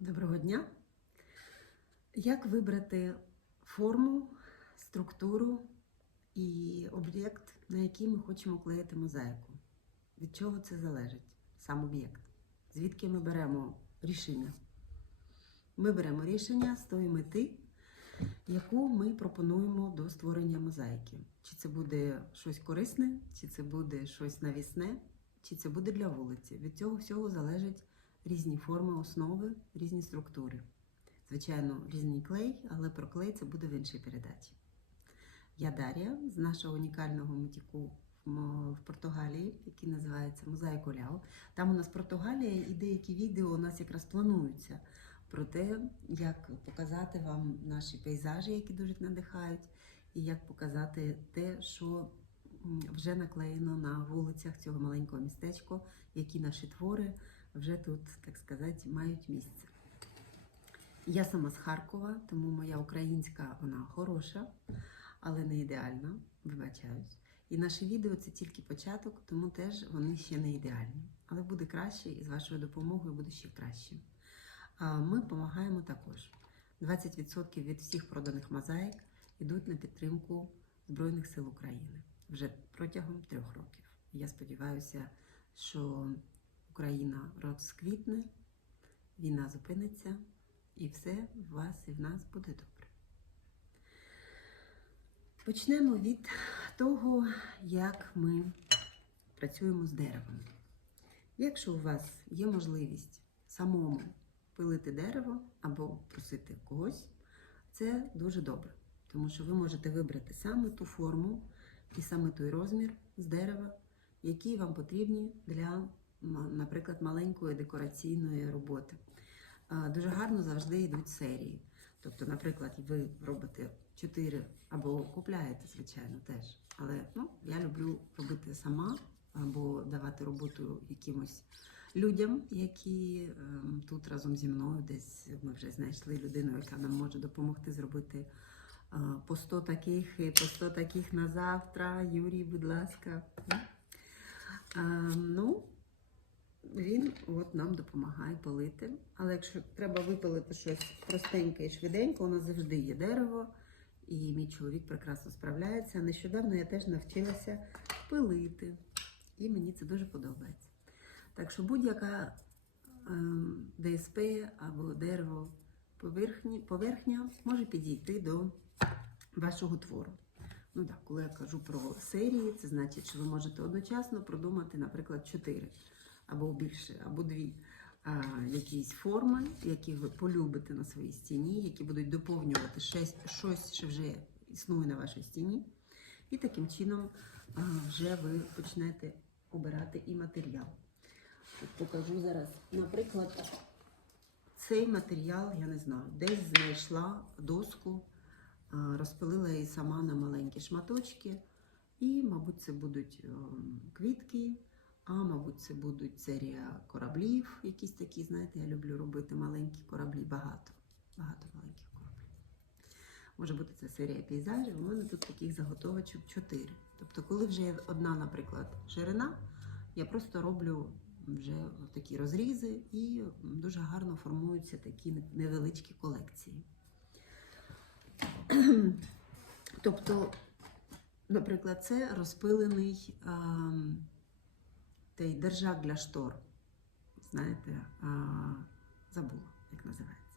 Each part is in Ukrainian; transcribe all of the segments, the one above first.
Доброго дня! Як вибрати форму, структуру і об'єкт, на який ми хочемо клеїти мозаїку? Від чого це залежить? Сам об'єкт. Звідки ми беремо рішення? Ми беремо рішення з тої мети, яку ми пропонуємо до створення мозаїки. Чи це буде щось корисне, чи це буде щось навісне, чи це буде для вулиці. Від цього всього залежить різні форми основи, різні структури. Звичайно, різний клей, але про клей це буде в іншій передачі. Я Дар'я з нашого унікального мутіку в Португалії, який називається Мозаїк Оляо. Там у нас Португалія і деякі відео у нас якраз плануються про те, як показати вам наші пейзажі, які дуже надихають, і як показати те, що вже наклеєно на вулицях цього маленького містечка, які наші твори вже тут, так сказати, мають місце. Я сама з Харкова, тому моя українська вона хороша, але не ідеальна, вибачаюсь. І наше відео це тільки початок, тому теж вони ще не ідеальні. Але буде краще, і з вашою допомогою буде ще краще. Ми допомагаємо також. 20% від всіх проданих мозаїк йдуть на підтримку Збройних сил України вже протягом трьох років. Я сподіваюся, що Україна розквітне, війна зупиниться, і все в вас і в нас буде добре. Почнемо від того, як ми працюємо з деревом. Якщо у вас є можливість самому пилити дерево або просити когось, це дуже добре, тому що ви можете вибрати саме ту форму і саме той розмір з дерева, які вам потрібні для, наприклад, маленької декораційної роботи. Дуже гарно завжди йдуть серії. Тобто, наприклад, ви робите 4 або купляєте, звичайно, теж. Але ну, я люблю робити сама або давати роботу якимось людям, які ем, тут разом зі мною десь ми вже знайшли людину, яка нам може допомогти зробити а, по 100 таких і по 100 таких на завтра. Юрій, будь ласка. А, ну, він от нам допомагає палити. Але якщо треба випалити щось простеньке і швиденько, у нас завжди є дерево, і мій чоловік прекрасно справляється. Нещодавно я теж навчилася пилити, і мені це дуже подобається. Так що будь-яка ем, ДСП або дерево поверхні, поверхня може підійти до вашого твору. Ну так, коли я кажу про серії, це значить, що ви можете одночасно продумати, наприклад, чотири або більше, або дві а, якісь форми, які ви полюбите на своїй стіні, які будуть доповнювати щось, що вже існує на вашій стіні. І таким чином а, вже ви почнете обирати і матеріал. От покажу зараз, наприклад, цей матеріал, я не знаю, десь знайшла доску, розпилила її сама на маленькі шматочки. І, мабуть, це будуть ем, квітки, а мабуть, це будуть серія кораблів, якісь такі, знаєте, я люблю робити маленькі кораблі, багато, багато маленьких кораблів. Може бути це серія пейзажів. У мене тут таких заготовочок 4. Тобто, коли вже одна, наприклад, ширина, я просто роблю вже такі розрізи і дуже гарно формуються такі невеличкі колекції. Тобто, наприклад, це розпилений ем, той держак для штор. Знаєте, а, забула, як називається.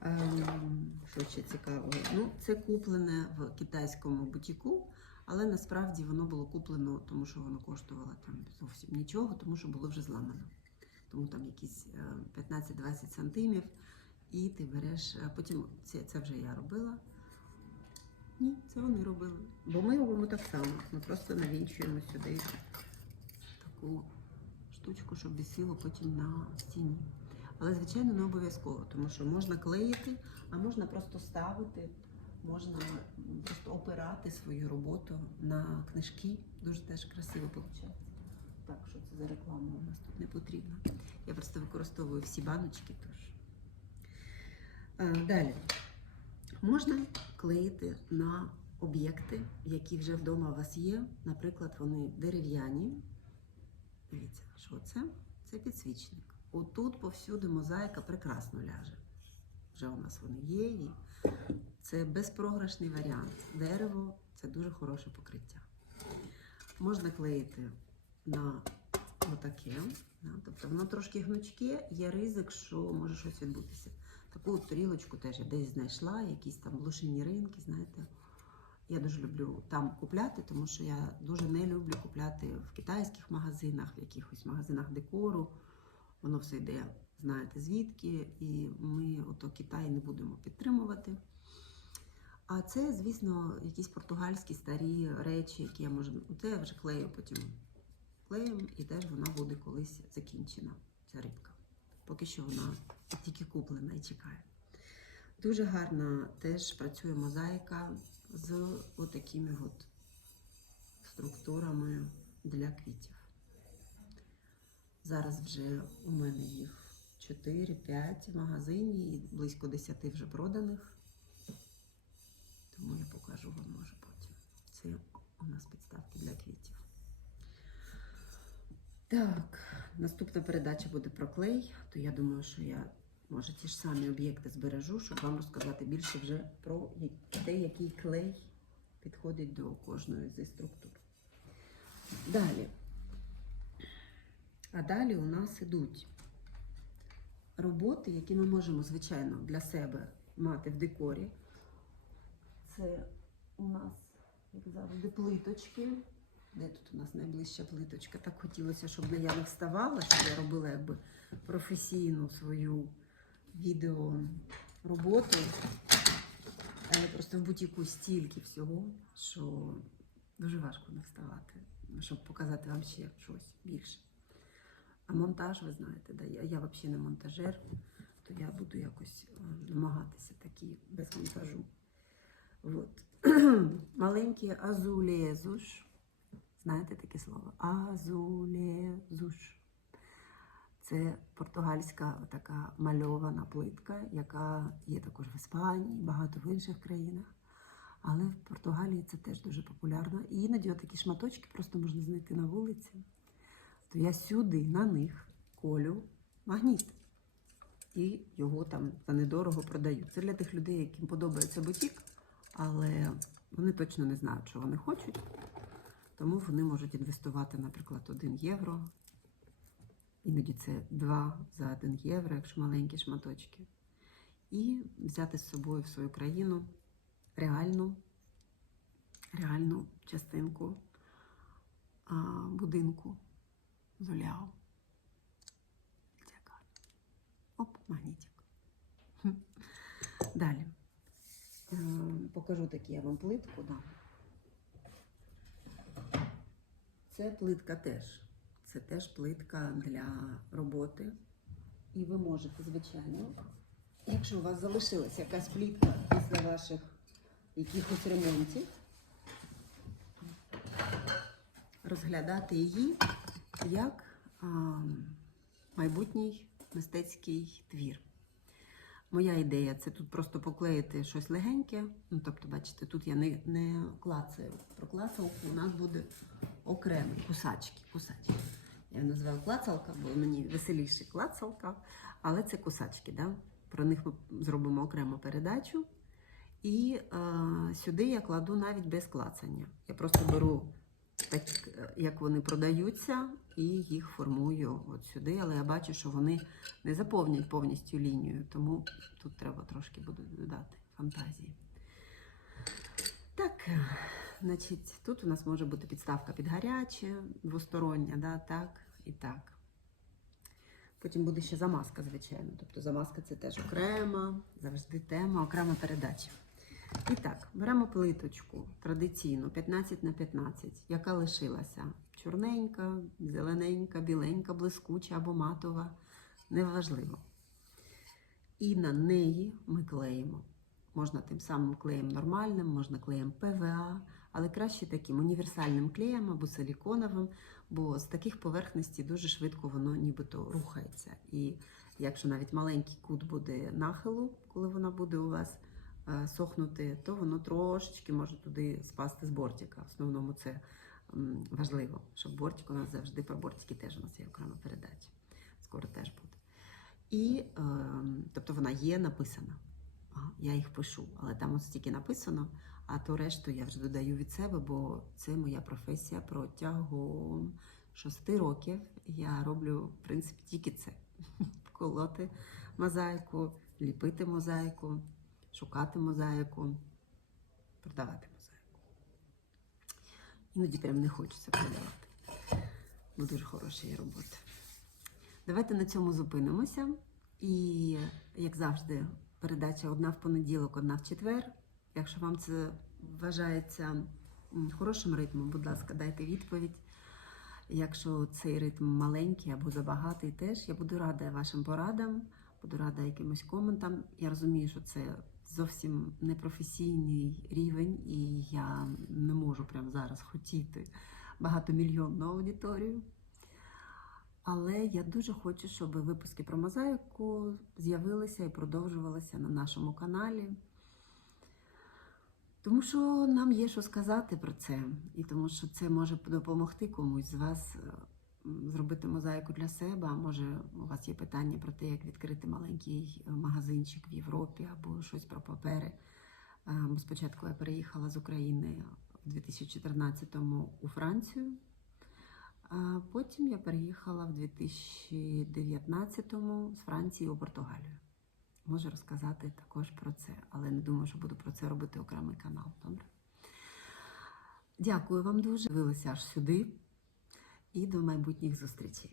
Ем, що ще цікавого? Ну, це куплене в китайському бутіку, але насправді воно було куплено, тому що воно коштувало там зовсім нічого, тому що було вже зламано. Тому там якісь е, 15-20 сантимів, і ти береш. Потім це, це вже я робила. Ні, це вони робили. Бо ми робимо так само. Ми просто навінчуємо сюди таку штучку, щоб висіло потім на стіні. Але, звичайно, не обов'язково, тому що можна клеїти, а можна просто ставити, можна просто опирати свою роботу на книжки. Дуже теж красиво виходить. Так, що це за реклама у нас тут не потрібна. Я просто використовую всі баночки тож. Е, Далі. Можна клеїти на об'єкти, які вже вдома у вас є. Наприклад, вони дерев'яні. Дивіться, що це? Це підсвічник. отут повсюди мозаїка прекрасно ляже. Вже у нас вони є, і це безпрограшний варіант. Дерево це дуже хороше покриття. Можна клеїти на отаке. Тобто воно трошки гнучке, є ризик, що може щось відбутися. Таку от тарілочку теж я десь знайшла, якісь там блошині ринки, знаєте. Я дуже люблю там купляти, тому що я дуже не люблю купляти в китайських магазинах, в якихось магазинах декору. Воно все йде, знаєте, звідки, і ми ото Китай не будемо підтримувати. А це, звісно, якісь португальські старі речі, які я можу. Це я вже клею потім клеєм, і теж вона буде колись закінчена, ця рибка. Поки що вона тільки куплена і чекає. Дуже гарно теж працює мозаїка з отакими от структурами для квітів. Зараз вже у мене їх 4-5 в магазині і близько 10 вже проданих. Тому я покажу вам може потім. Це у нас підставки для квітів. Так, наступна передача буде про клей, то я думаю, що я може ті ж самі об'єкти збережу, щоб вам розказати більше вже про те, який клей підходить до кожної зі структур. Далі. А далі у нас ідуть роботи, які ми можемо, звичайно, для себе мати в декорі. Це у нас, як завжди, плиточки. Де тут у нас найближча плиточка? Так хотілося, щоб я не вставала, щоб я робила якби професійну свою відео роботу. Але просто в бутіку стільки всього, що дуже важко не вставати, щоб показати вам ще щось більше. А монтаж, ви знаєте, да, я, я взагалі не монтажер, то я буду якось е, намагатися такі без монтажу. От. Маленький азулезуш. Знаєте таке слово? Азулезуш. Це португальська така мальована плитка, яка є також в Іспанії, багато в інших країнах. Але в Португалії це теж дуже популярно. І іноді такі шматочки просто можна знайти на вулиці. То я сюди на них колю магніт. І його там за недорого продають. Це для тих людей, яким подобається бутік, але вони точно не знають, що вони хочуть. Тому вони можуть інвестувати, наприклад, 1 євро. Іноді це 2 за 1 євро, якщо маленькі шматочки. І взяти з собою в свою країну реальну, реальну частинку а, будинку з. Дяка. Оп, магнітик. Далі. Е, Покажу таку я вам плитку. Да. Це плитка теж. Це теж плитка для роботи. І ви можете, звичайно, якщо у вас залишилась якась плітка після ваших якихось ремонтів, розглядати її як а, майбутній мистецький твір. Моя ідея це тут просто поклеїти щось легеньке. Ну, тобто, бачите, тут я не, не клацаю. Про клацалку у нас буде окремий кусачки. кусачки. Я називаю клацалка, бо мені веселіше клацалка, але це кусачки. Да? Про них ми зробимо окрему передачу. І е, сюди я кладу навіть без клацання. Я просто беру, так як вони продаються, і їх формую от сюди. Але я бачу, що вони не заповнять повністю лінію, тому тут треба трошки буде додати фантазії. Так, значить, тут у нас може бути підставка під гаряче, двостороння, да, так і так. Потім буде ще замазка, звичайно. Тобто замазка це теж окрема, завжди тема, окрема передача. І так, беремо плиточку традиційну 15 на 15, яка лишилася чорненька, зелененька, біленька, блискуча або матова, неважливо. І на неї ми клеїмо. Можна тим самим клеєм нормальним, можна клеєм ПВА, але краще таким універсальним клеєм або силіконовим, бо з таких поверхностей дуже швидко воно нібито рухається. І якщо навіть маленький кут буде нахилу, коли вона буде у вас е, сохнути, то воно трошечки може туди спасти з бортика. В основному це важливо, щоб бортик у нас завжди про бортики теж у нас є окрема передача. Скоро теж буде. І, е, тобто вона є написана. Я їх пишу, але там ось стільки написано, а то решту я вже додаю від себе, бо це моя професія протягом шести років. Я роблю, в принципі, тільки це: колоти мозаїку, ліпити мозаїку, шукати мозаїку, продавати мозаїку. Іноді прям не хочеться продавати. Бо дуже хороша є робота. Давайте на цьому зупинимося. І, як завжди, передача одна в понеділок, одна в четвер. Якщо вам це вважається хорошим ритмом, будь ласка, дайте відповідь. Якщо цей ритм маленький або забагатий, теж я буду рада вашим порадам, буду рада якимось коментам. Я розумію, що це зовсім непрофесійний рівень, і я не можу прямо зараз хотіти багатомільйонну аудиторію. Але я дуже хочу, щоб випуски про мозаїку з'явилися і продовжувалися на нашому каналі. Тому що нам є що сказати про це, і тому що це може допомогти комусь з вас е, зробити мозаїку для себе. А може, у вас є питання про те, як відкрити маленький е, магазинчик в Європі або щось про папери. Е, Спочатку я переїхала з України в 2014-му у Францію. Потім я переїхала в 2019-му з Франції у Португалію. Можу розказати також про це, але не думаю, що буду про це робити окремий канал. Добре? Дякую вам дуже. Дивилися аж сюди і до майбутніх зустрічей.